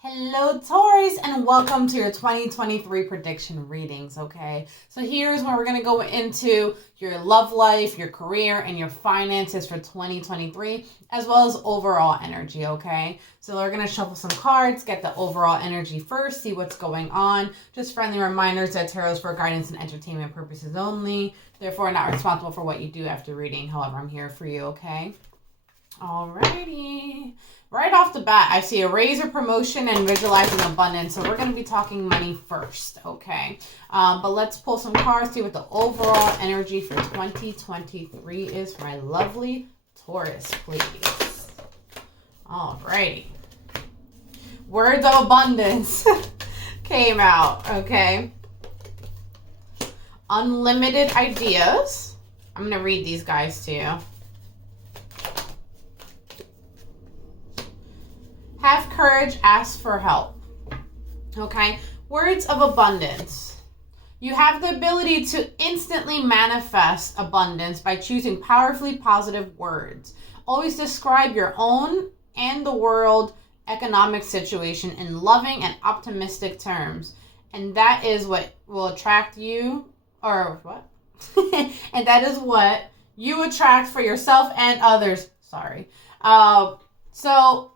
Hello, Taurus, and welcome to your 2023 prediction readings, okay? So here's where we're going to go into your love life, your career, and your finances for 2023, as well as overall energy, okay? So we're going to shuffle some cards, get the overall energy first, see what's going on. Just friendly reminders that tarot is for guidance and entertainment purposes only. Therefore, not responsible for what you do after reading. However, I'm here for you, okay? Alrighty. Right off the bat, I see a raise or promotion and visualizing abundance. So we're going to be talking money first, okay? But let's pull some cards, see what the overall energy for 2023 is for my lovely Taurus, please. Alrighty. Words of abundance came out, okay? Unlimited ideas. I'm going to read these guys to you. Have courage, ask for help. Okay? Words of abundance. You have the ability to instantly manifest abundance by choosing powerfully positive words. Always describe your own and the world economic situation in loving and optimistic terms. And that is what will attract you, or what? And that is what you attract for yourself and others. Sorry. So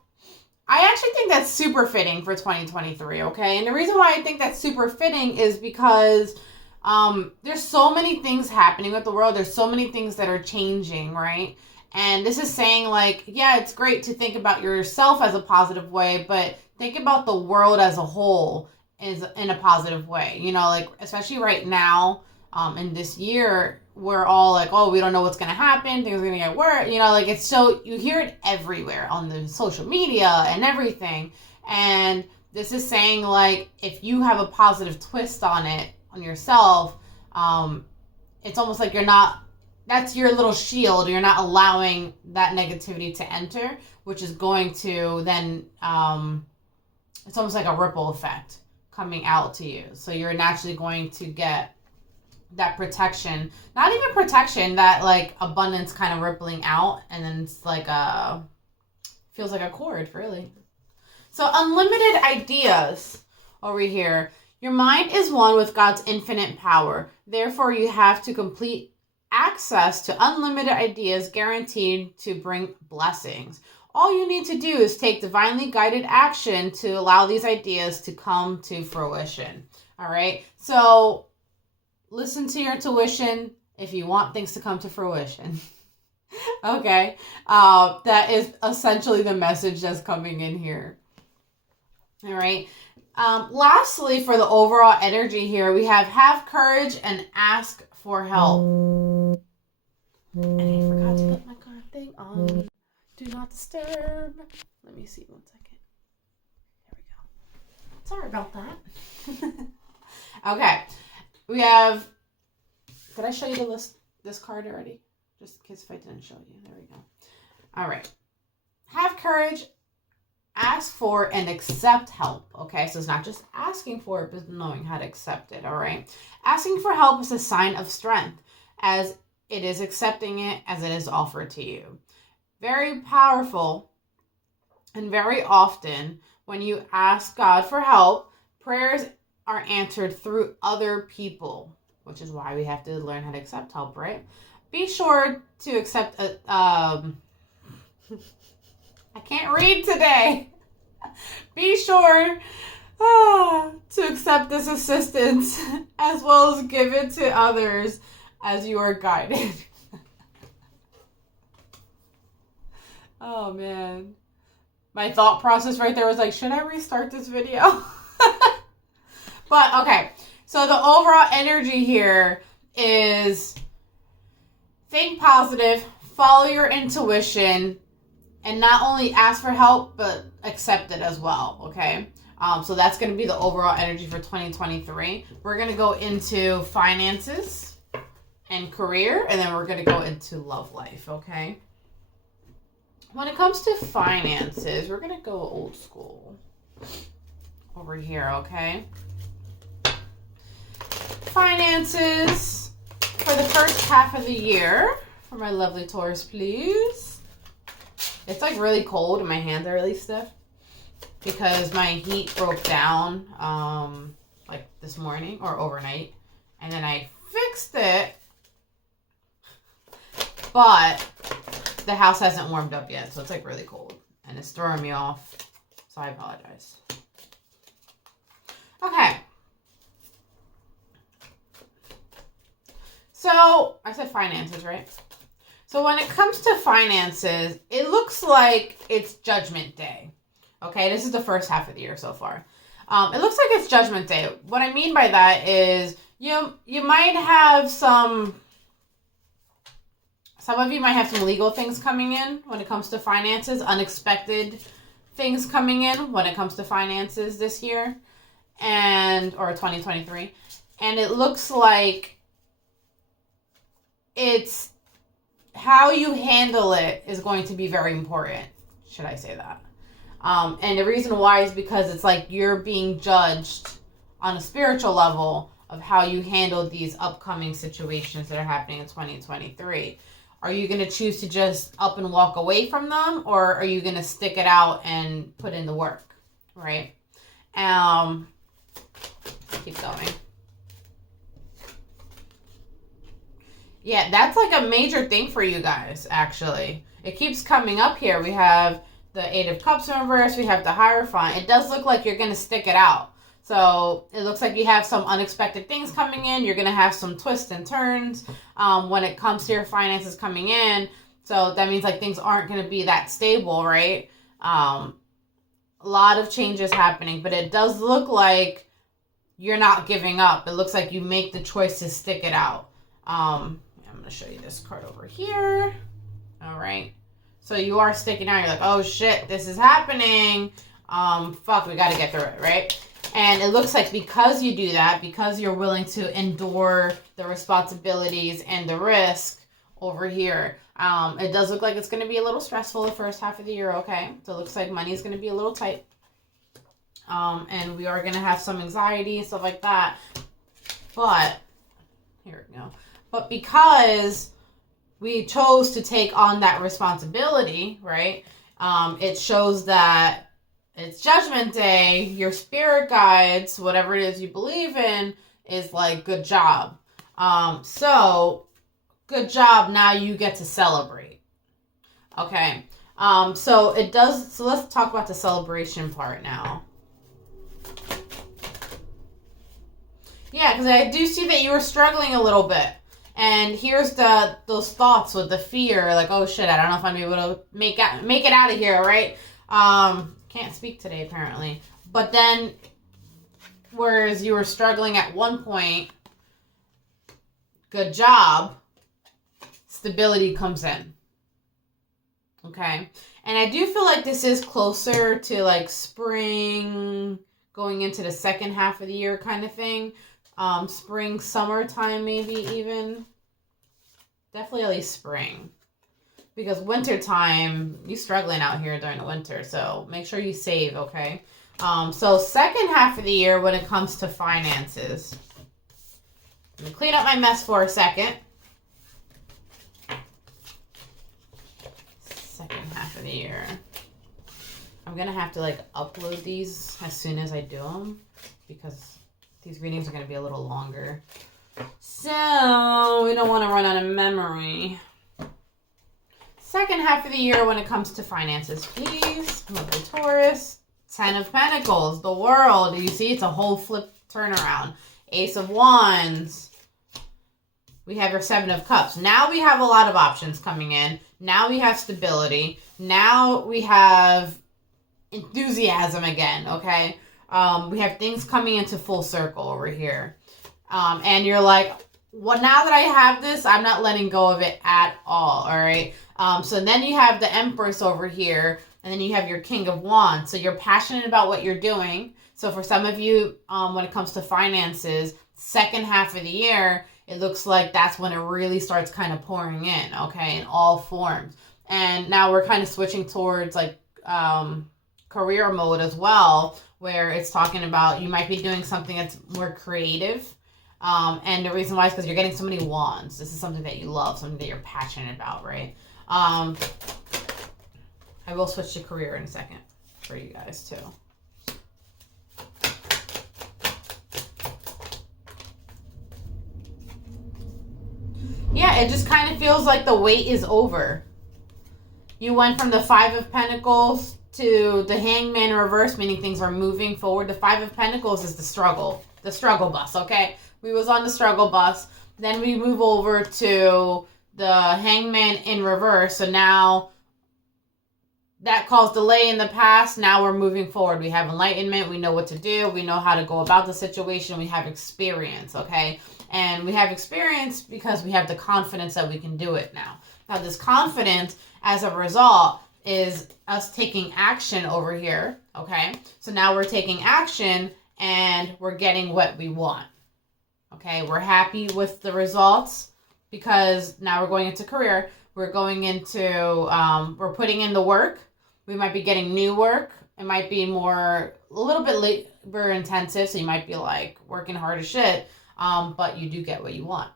I actually think that's super fitting for 2023, okay? And the reason why I think that's super fitting is because there's so many things happening with the world. There's so many things that are changing, right? And this is saying, like, yeah, it's great to think about yourself as a positive way, but think about the world as a whole is in a positive way. You know, like, especially right now in this year, we're all like, oh, we don't know what's going to happen. Things are going to get worse. You know, like, it's so, you hear it everywhere on the social media and everything. And this is saying, like, if you have a positive twist on it, on yourself, it's almost like you're not, that's your little shield. You're not allowing that negativity to enter, which is going to then, it's almost like a ripple effect coming out to you. So you're naturally going to get that protection, not even protection, that like abundance kind of rippling out, and then it's like feels like a cord, really. So unlimited ideas over here. Your mind is one with God's infinite power. Therefore, you have to complete access to unlimited ideas guaranteed to bring blessings. All you need to do is take divinely guided action to allow these ideas to come to fruition. All right. So listen to your intuition if you want things to come to fruition. Okay. That is essentially the message that's coming in here. All right. Lastly, for the overall energy here, we have courage and ask for help. And I forgot to put my card thing on. Do not disturb. Let me see 1 second. There we go. Sorry about that. Okay. We have, did I show you the list, this card already? Just in case if I didn't show you. There we go. All right. Have courage, ask for, and accept help. Okay, so it's not just asking for it, but knowing how to accept it. All right. Asking for help is a sign of strength, as it is accepting it as it is offered to you. Very powerful, and very often when you ask God for help, prayers are answered through other people, which is why we have to learn how to accept help, right? Be sure to accept I can't read today. Be sure to accept this assistance as well as give it to others as you are guided. Oh man. My thought process right there was like, should I restart this video? But okay, so the overall energy here is think positive, follow your intuition, and not only ask for help, but accept it as well, okay? So that's going to be the overall energy for 2023. We're going to go into finances and career, and then we're going to go into love life, okay? When it comes to finances, we're going to go old school over here, okay? Finances for the first half of the year for my lovely Taurus, please. It's like really cold and my hands are really stiff. because my heat broke down like this morning or overnight, and then I fixed it, but the house hasn't warmed up yet, so it's like really cold and it's throwing me off, so I apologize. Okay, so I said finances, right? So when it comes to finances, it looks like it's Judgment Day. Okay, this is the first half of the year so far. It looks like it's Judgment Day. What I mean by that is you might have some of you might have some legal things coming in when it comes to finances, unexpected things coming in when it comes to finances this year or 2023. And it looks like it's how you handle it is going to be very important. Should I say that? And the reason why is because it's like you're being judged on a spiritual level of how you handle these upcoming situations that are happening in 2023. Are you going to choose to just up and walk away from them, or are you going to stick it out and put in the work, right? Keep going. Yeah, that's like a major thing for you guys, actually. It keeps coming up here. We have the Eight of Cups in reverse. We have the Hierophant. It does look like you're going to stick it out. So it looks like you have some unexpected things coming in. You're going to have some twists and turns when it comes to your finances coming in. So that means like things aren't going to be that stable, right? A lot of changes happening, but it does look like you're not giving up. It looks like you make the choice to stick it out. I'm going to show you this card over here. All right. So you are sticking out. You're like, oh shit, this is happening. Fuck, we got to get through it, right? And it looks like because you do that, because you're willing to endure the responsibilities and the risk over here, it does look like it's going to be a little stressful the first half of the year, okay? So it looks like money is going to be a little tight. And we are going to have some anxiety and stuff like that. But, here we go. But because we chose to take on that responsibility, right? It shows that it's Judgment Day. Your spirit guides, whatever it is you believe in, is like, good job. So, good job. Now you get to celebrate. Okay. So let's talk about the celebration part now. Yeah, because I do see that you were struggling a little bit. And here's those thoughts with the fear, like, oh shit, I don't know if I'm able to make it out of here, right? Can't speak today, apparently. But then, whereas you were struggling at one point, good job, stability comes in. Okay? And I do feel like this is closer to like spring, going into the second half of the year kind of thing. Spring, summertime, maybe even. Definitely at least spring. Because winter time, you're struggling out here during the winter. So make sure you save, okay? So second half of the year when it comes to finances. Let me clean up my mess for a second. Second half of the year. I'm going to have to like upload these as soon as I do them. Because these readings are going to be a little longer. So we don't want to run out of memory. Second half of the year when it comes to finances, please. Mother Taurus. 10 of Pentacles. The World. You see, it's a whole flip turnaround. Ace of Wands. We have your 7 of Cups. Now we have a lot of options coming in. Now we have stability. Now we have enthusiasm again, okay? We have things coming into full circle over here. And you're like, well, now that I have this, I'm not letting go of it at all right? So then you have the Empress over here, and then you have your King of Wands. So you're passionate about what you're doing. So for some of you, when it comes to finances, second half of the year, it looks like that's when it really starts kind of pouring in, okay, in all forms. And now we're kind of switching towards like career mode as well, where it's talking about you might be doing something that's more creative. And the reason why is because you're getting so many wands. This is something that you love, something that you're passionate about, right? I will switch to career in a second. for you guys too. Yeah, it just kind of feels like the wait is over. You went from the Five of Pentacles to the Hangman in reverse, meaning things are moving forward. The Five of Pentacles is the struggle bus, okay? We was on the struggle bus. Then we move over to the Hangman in reverse. So now that caused delay in the past. Now we're moving forward. We have enlightenment. We know what to do. We know how to go about the situation. We have experience, okay? And we have experience because we have the confidence that we can do it now. Now, this confidence, as a result, is us taking action over here, okay? So now we're taking action and we're getting what we want, okay? We're happy with the results because now we're going into career. We're going into, we're putting in the work. We might be getting new work. It might be a little bit labor intensive, so you might be like working hard as shit, but you do get what you want.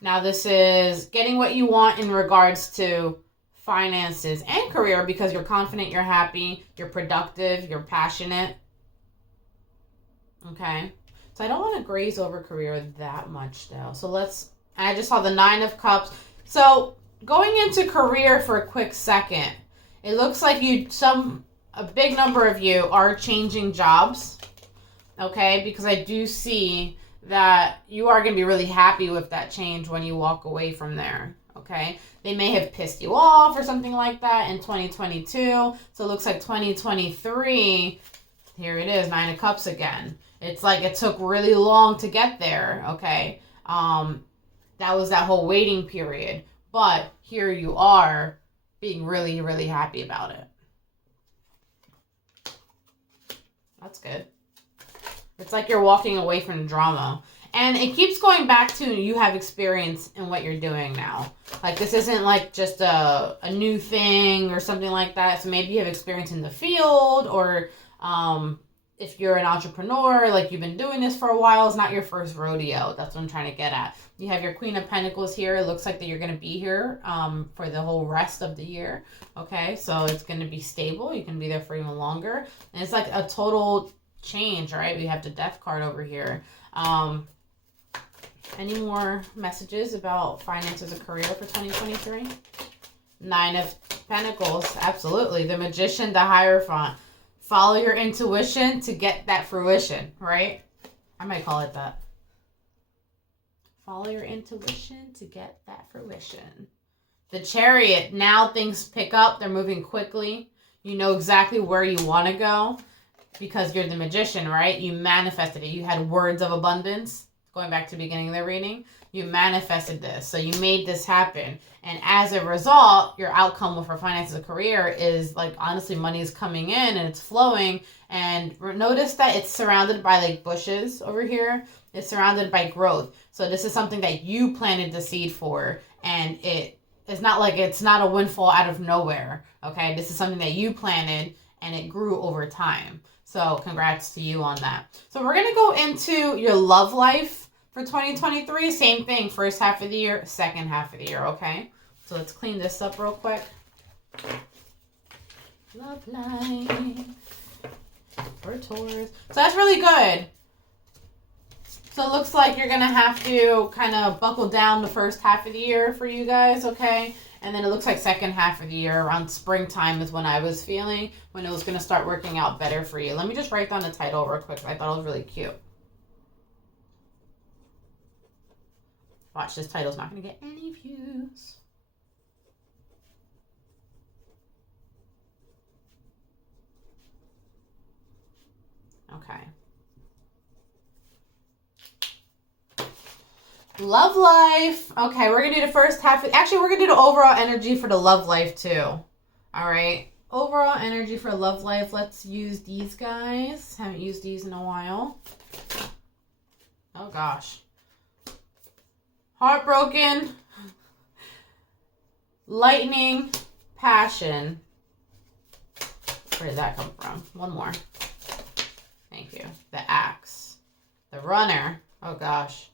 Now this is getting what you want in regards to finances and career because you're confident, you're happy, you're productive, you're passionate. Okay. So I don't want to graze over career that much though. So I just saw the Nine of Cups. So going into career for a quick second, it looks like a big number of you are changing jobs. Okay. Because I do see that you are going to be really happy with that change when you walk away from there, okay? They may have pissed you off or something like that in 2022. So it looks like 2023, here it is, Nine of Cups again. It's like it took really long to get there, okay? That was that whole waiting period. But here you are being really, really happy about it. That's good. It's like you're walking away from drama. And it keeps going back to you have experience in what you're doing now. Like this isn't like just a new thing or something like that. So maybe you have experience in the field or if you're an entrepreneur, like you've been doing this for a while, it's not your first rodeo. That's what I'm trying to get at. You have your Queen of Pentacles here. It looks like that you're going to be here for the whole rest of the year. Okay, so it's going to be stable. You can be there for even longer. And it's like a total change, right? We have the Death card over here. Any more messages about finances or career for 2023? Nine of Pentacles, absolutely. The Magician, the Hierophant. Follow your intuition to get that fruition, right? I might call it that. Follow your intuition to get that fruition. The Chariot, now things pick up. They're moving quickly. You know exactly where you want to go because you're the Magician, right? You manifested it. You had words of abundance. Going back to the beginning of the reading, you manifested this. So you made this happen. And as a result, your outcome for finances and career is like, honestly, money is coming in and it's flowing. And notice that it's surrounded by like bushes over here. It's surrounded by growth. So this is something that you planted the seed for. And it's not like it's not a windfall out of nowhere. Okay. This is something that you planted and it grew over time. So congrats to you on that. So we're going to go into your love life for 2023. Same thing. First half of the year, second half of the year. Okay. So let's clean this up real quick. Love life for Taurus. So that's really good. So it looks like you're going to have to kind of buckle down the first half of the year for you guys. Okay. And then it looks like second half of the year, around springtime is when I was feeling, when it was going to start working out better for you. Let me just write down the title real quick. I thought it was really cute. Watch, this title's not going to get any views. Okay. Love life. Okay, we're going to do the first half. Actually, we're going to do the overall energy for the love life too. All right. Overall energy for love life. Let's use these guys. Haven't used these in a while. Oh, gosh. Heartbroken. Lightning. Passion. Where did that come from? One more. Thank you. The Axe. The Runner. Oh, gosh.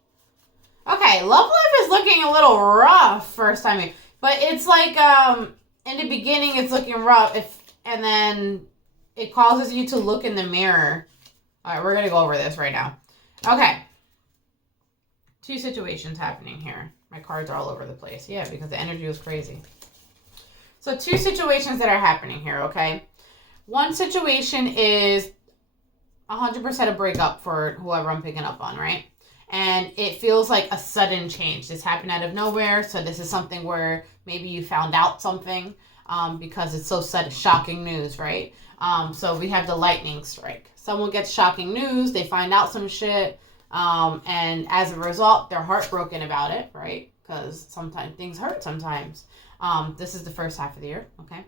Okay, love life is looking a little rough first time here. But it's like, in the beginning, it's looking rough. and then it causes you to look in the mirror. All right, we're going to go over this right now. Okay. 2 situations happening here. My cards are all over the place. Yeah, because the energy was crazy. So 2 situations that are happening here, okay? One situation is 100% a breakup for whoever I'm picking up on, right? And it feels like a sudden change. This happened out of nowhere. So this is something where maybe you found out something because it's so sudden, shocking news, right? So we have the lightning strike. Someone gets shocking news. They find out some shit. And as a result, they're heartbroken about it, right? Because sometimes things hurt sometimes. This is the first half of the year, okay?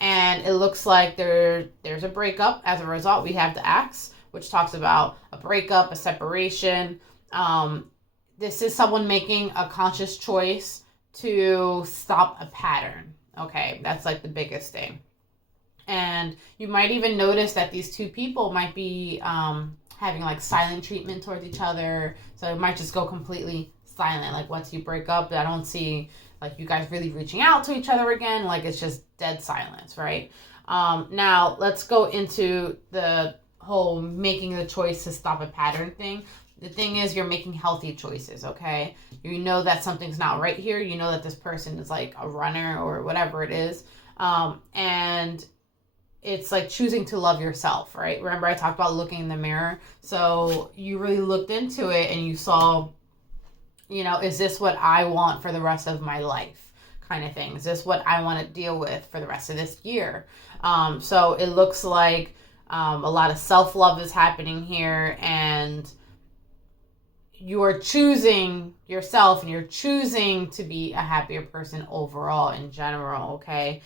And it looks like there's a breakup. As a result, we have the Axe, which talks about a breakup, a separation. This is someone making a conscious choice to stop a pattern, okay? That's like the biggest thing. And you might even notice that these 2 people might be having like silent treatment towards each other. So it might just go completely silent. Like once you break up, I don't see like you guys really reaching out to each other again. Like it's just dead silence, right? Now let's go into the whole making the choice to stop a pattern thing. The thing is, you're making healthy choices, okay? You know that something's not right here. You know that this person is like a runner or whatever it is. And it's like choosing to love yourself, right? Remember I talked about looking in the mirror? So you really looked into it and you saw, you know, is this what I want for the rest of my life kind of thing? Is this what I want to deal with for the rest of this year? So it looks like a lot of self-love is happening here, and you're choosing yourself and you're choosing to be a happier person overall in general, okay?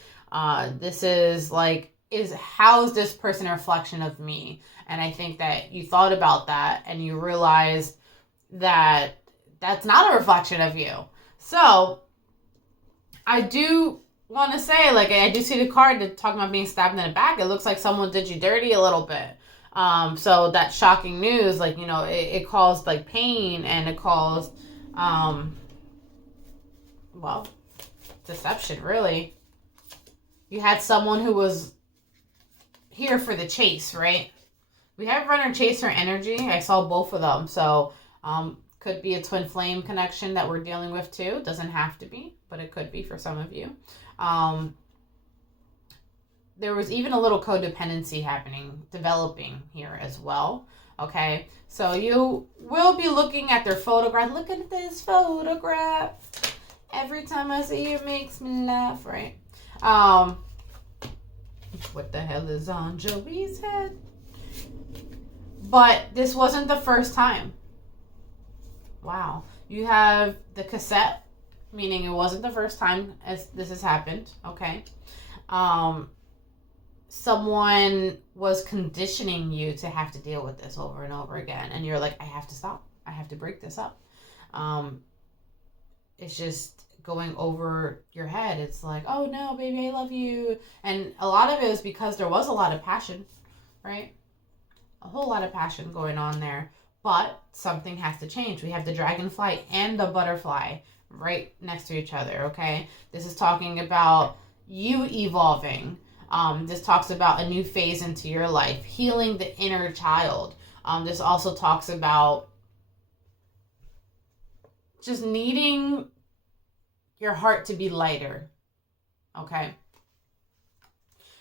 This is like, how is this person a reflection of me? And I think that you thought about that and you realized that that's not a reflection of you. So I do want to say, like, I do see the card that talking about being stabbed in the back. It looks like someone did you dirty a little bit. So that shocking news, like, you know, it caused like pain, and it caused, well, deception, really. You had someone who was here for the chase, right? We have runner chaser energy. I saw both of them. So, could be a twin flame connection that we're dealing with too. Doesn't have to be, but it could be for some of you. There was even a little codependency developing here as well. Okay, so you will be looking at their photograph. Look at this photograph. Every time I see it makes me laugh, right? What the hell is on Joey's head? But this wasn't the first time. Wow. You have the cassette, meaning it wasn't the first time as this has happened, okay? Someone was conditioning you to have to deal with this over and over again, and you're like, I have to stop. I have to break this up. It's just going over your head. It's like, oh no, baby, I love you. And a lot of it is because there was a lot of passion, right? A whole lot of passion going on there. But something has to change. We have the dragonfly and the butterfly right next to each other, okay? This is talking about you evolving. This talks about a new phase into your life, healing the inner child. This also talks about just needing your heart to be lighter, okay?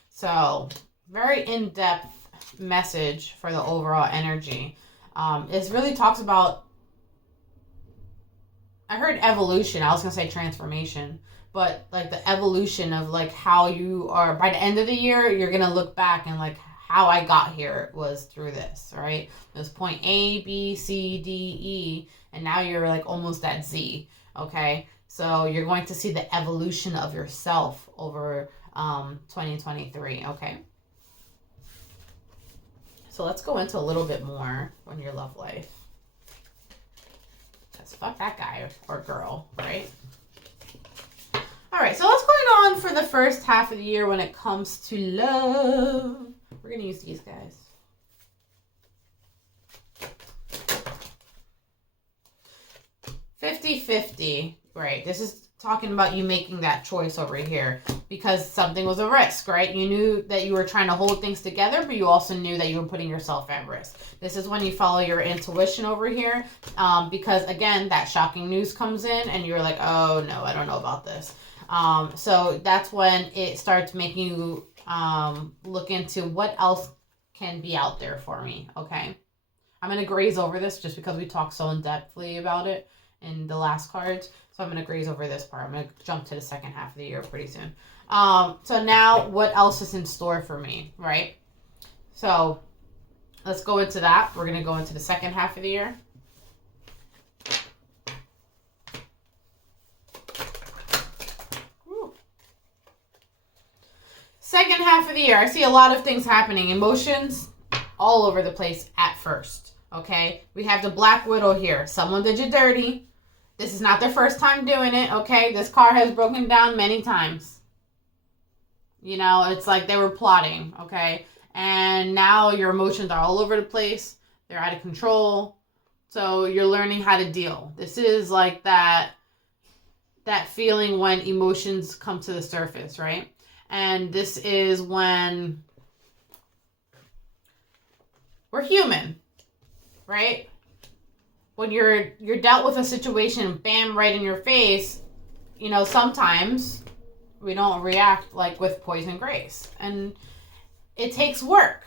So, very in-depth message for the overall energy. It really talks about, I heard evolution. I was going to say transformation, but like the evolution of like how you are, by the end of the year, you're going to look back and like how I got here was through this, right? It was point A, B, C, D, E, and now you're like almost at Z, okay? So you're going to see the evolution of yourself over 2023, okay? So let's go into a little bit more on your love life. Because fuck that guy or girl, right? All right, so what's going on for the first half of the year when it comes to love? We're going to use these guys. $50-50. Right, this is talking about you making that choice over here because something was a risk, right? You knew that you were trying to hold things together, but you also knew that you were putting yourself at risk. This is when you follow your intuition over here because, again, that shocking news comes in and you're like, oh, no, I don't know about this. So that's when it starts making you look into what else can be out there for me, okay? I'm going to graze over this just because we talked so in-depthly about it in the last cards. So I'm going to graze over this part. I'm going to jump to the second half of the year pretty soon. So now what else is in store for me, right? So let's go into that. We're going to go into the second half of the year. Second half of the year, I see a lot of things happening. Emotions all over the place at first, okay? We have the Black Widow here. Someone did you dirty. This is not their first time doing it, okay? This car has broken down many times. You know, it's like they were plotting, okay? And now your emotions are all over the place. They're out of control. So you're learning how to deal. This is like that feeling when emotions come to the surface, right? And this is when we're human, right? When you're dealt with a situation, bam, right in your face, you know, sometimes we don't react like with poison grace. And it takes work,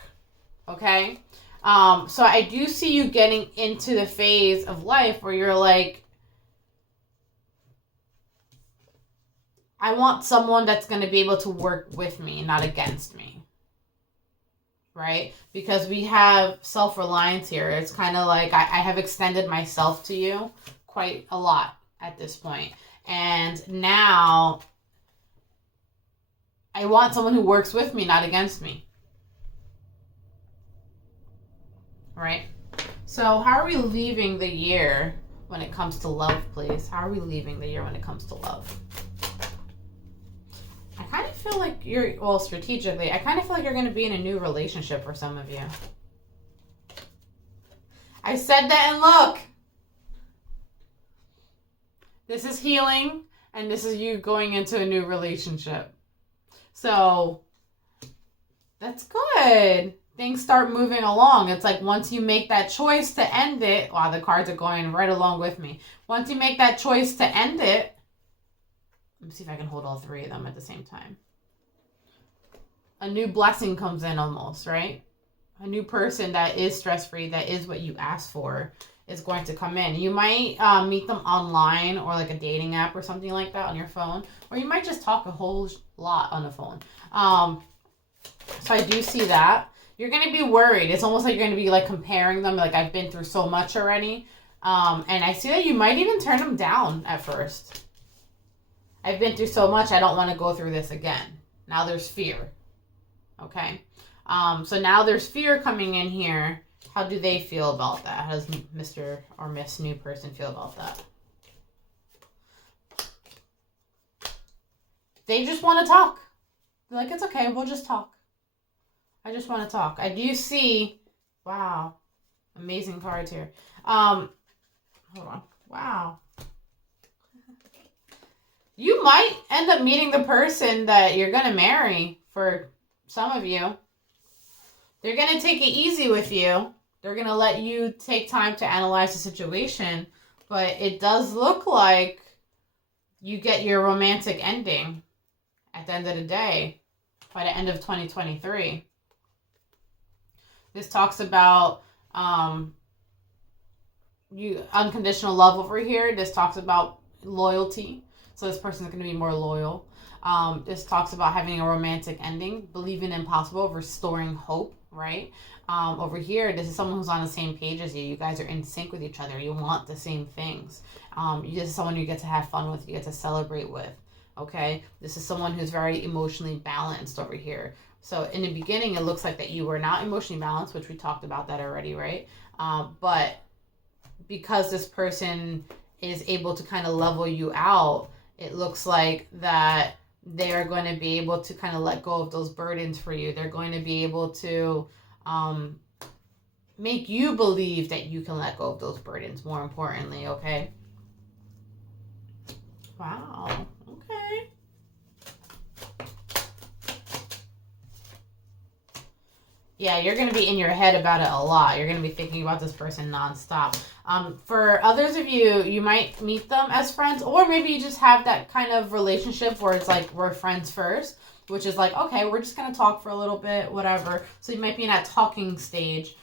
okay? So I do see you getting into the phase of life where you're like, I want someone that's going to be able to work with me, not against me. Right? Because we have self-reliance here. It's kind of like I have extended myself to you quite a lot at this point. And now I want someone who works with me, not against me. Right? So how are we leaving the year when it comes to love, please? How are we leaving the year when it comes to love? I kind of feel like strategically, I kind of feel like you're going to be in a new relationship for some of you. I said that, and look. This is healing, and this is you going into a new relationship. So, that's good. Things start moving along. It's like once you make that choice to end it, wow, the cards are going right along with me. Once you make that choice to end it, let me see if I can hold all three of them at the same time. A new blessing comes in almost, right? A new person that is stress-free, that is what you asked for, is going to come in. You might meet them online or like a dating app or something like that on your phone. Or you might just talk a whole lot on the phone. So I do see that. You're going to be worried. It's almost like you're going to be like comparing them. Like, I've been through so much already. And I see that you might even turn them down at first. I've been through so much, I don't want to go through this again. Now there's fear. Okay? So now there's fear coming in here. How do they feel about that? How does Mr. or Miss New Person feel about that? They just want to talk. They're like, it's okay, we'll just talk. I just want to talk. I do see, wow, amazing cards here. Hold on. Wow. You might end up meeting the person that you're going to marry for some of you. They're going to take it easy with you. They're going to let you take time to analyze the situation. But it does look like you get your romantic ending at the end of the day by the end of 2023. This talks about you unconditional love over here. This talks about loyalty. So this person is going to be more loyal. This talks about having a romantic ending, believing in possible, restoring hope, right? Over here, this is someone who's on the same page as you. You guys are in sync with each other. You want the same things. This is someone you get to have fun with, you get to celebrate with, okay? This is someone who's very emotionally balanced over here. So in the beginning, it looks like that you were not emotionally balanced, which we talked about that already, right? But because this person is able to kind of level you out, it looks like that they are going to be able to kind of let go of those burdens for you. They're going to be able to make you believe that you can let go of those burdens, more importantly, okay? Wow. Okay. Yeah, you're going to be in your head about it a lot. You're going to be thinking about this person nonstop. For others of you, you might meet them as friends, or maybe you just have that kind of relationship where it's like we're friends first, which is like, okay, we're just going to talk for a little bit, whatever. So you might be in that talking stage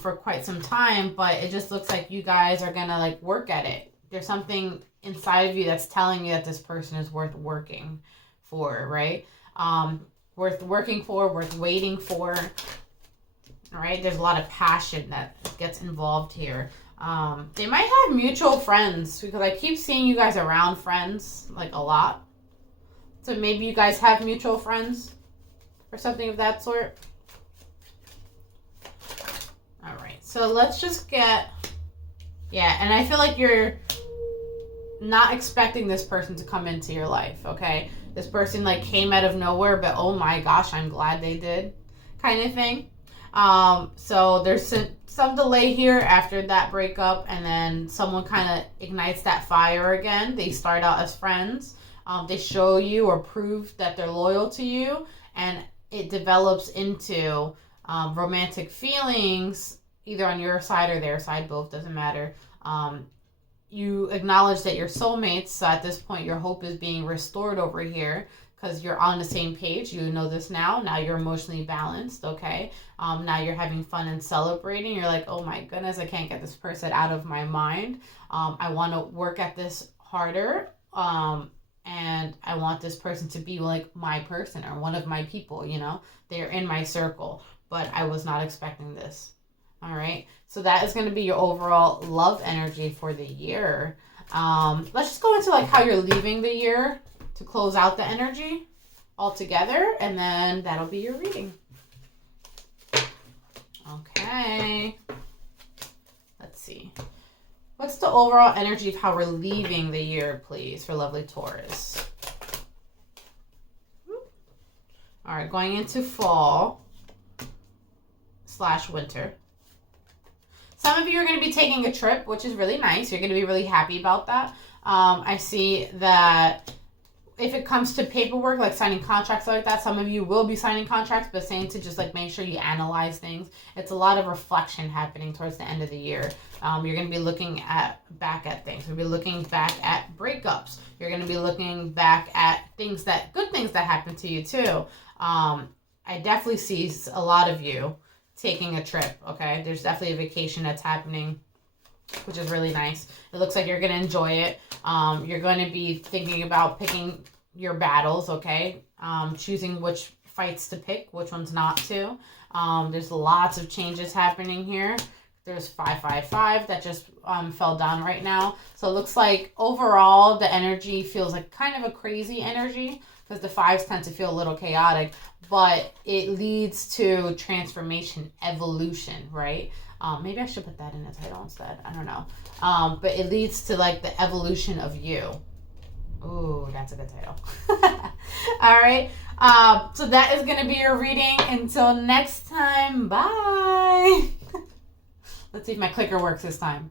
for quite some time, but it just looks like you guys are going to like work at it. There's something inside of you that's telling you that this person is worth working for, right? Worth working for, worth waiting for. All right, there's a lot of passion that gets involved here. They might have mutual friends because I keep seeing you guys around friends like a lot. So maybe you guys have mutual friends or something of that sort. All right, so let's just get, yeah, and I feel like you're not expecting this person to come into your life, okay? This person like came out of nowhere, but oh my gosh, I'm glad they did, kind of thing. So there's some delay here after that breakup, and then someone kind of ignites that fire again. They start out as friends. They show you or prove that they're loyal to you, and it develops into romantic feelings, either on your side or their side, both, doesn't matter. You acknowledge that you're soulmates, so at this point your hope is being restored over here because you're on the same page. You know this now. Now you're emotionally balanced, okay? Now you're having fun and celebrating. You're like, oh my goodness, I can't get this person out of my mind. I want to work at this harder, and I want this person to be like my person or one of my people, you know? They're in my circle, but I was not expecting this. All right, so that is going to be your overall love energy for the year. Let's just go into like how you're leaving the year to close out the energy all together, and then that'll be your reading. Okay, let's see. What's the overall energy of how we're leaving the year, please, for lovely Taurus? All right, going into fall / winter. Some of you are going to be taking a trip, which is really nice. You're going to be really happy about that. I see that if it comes to paperwork, like signing contracts like that, some of you will be signing contracts, but saying to just like make sure you analyze things. It's a lot of reflection happening towards the end of the year. You're going to be looking back at things. You're going to be looking back at breakups. You're going to be looking back at good things that happened to you too. I definitely see a lot of you taking a trip, okay? There's definitely a vacation that's happening, which is really nice. It looks like you're going to enjoy it. You're going to be thinking about picking your battles, okay? Choosing which fights to pick, which ones not to. There's lots of changes happening here. There's 555 that just fell down right now. So it looks like overall the energy feels like kind of a crazy energy because the fives tend to feel a little chaotic, but it leads to transformation, evolution, right? Maybe I should put that in the title instead. I don't know. But it leads to like the evolution of you. Ooh, that's a good title. All right. So that is going to be your reading. Until next time, bye. Let's see if my clicker works this time.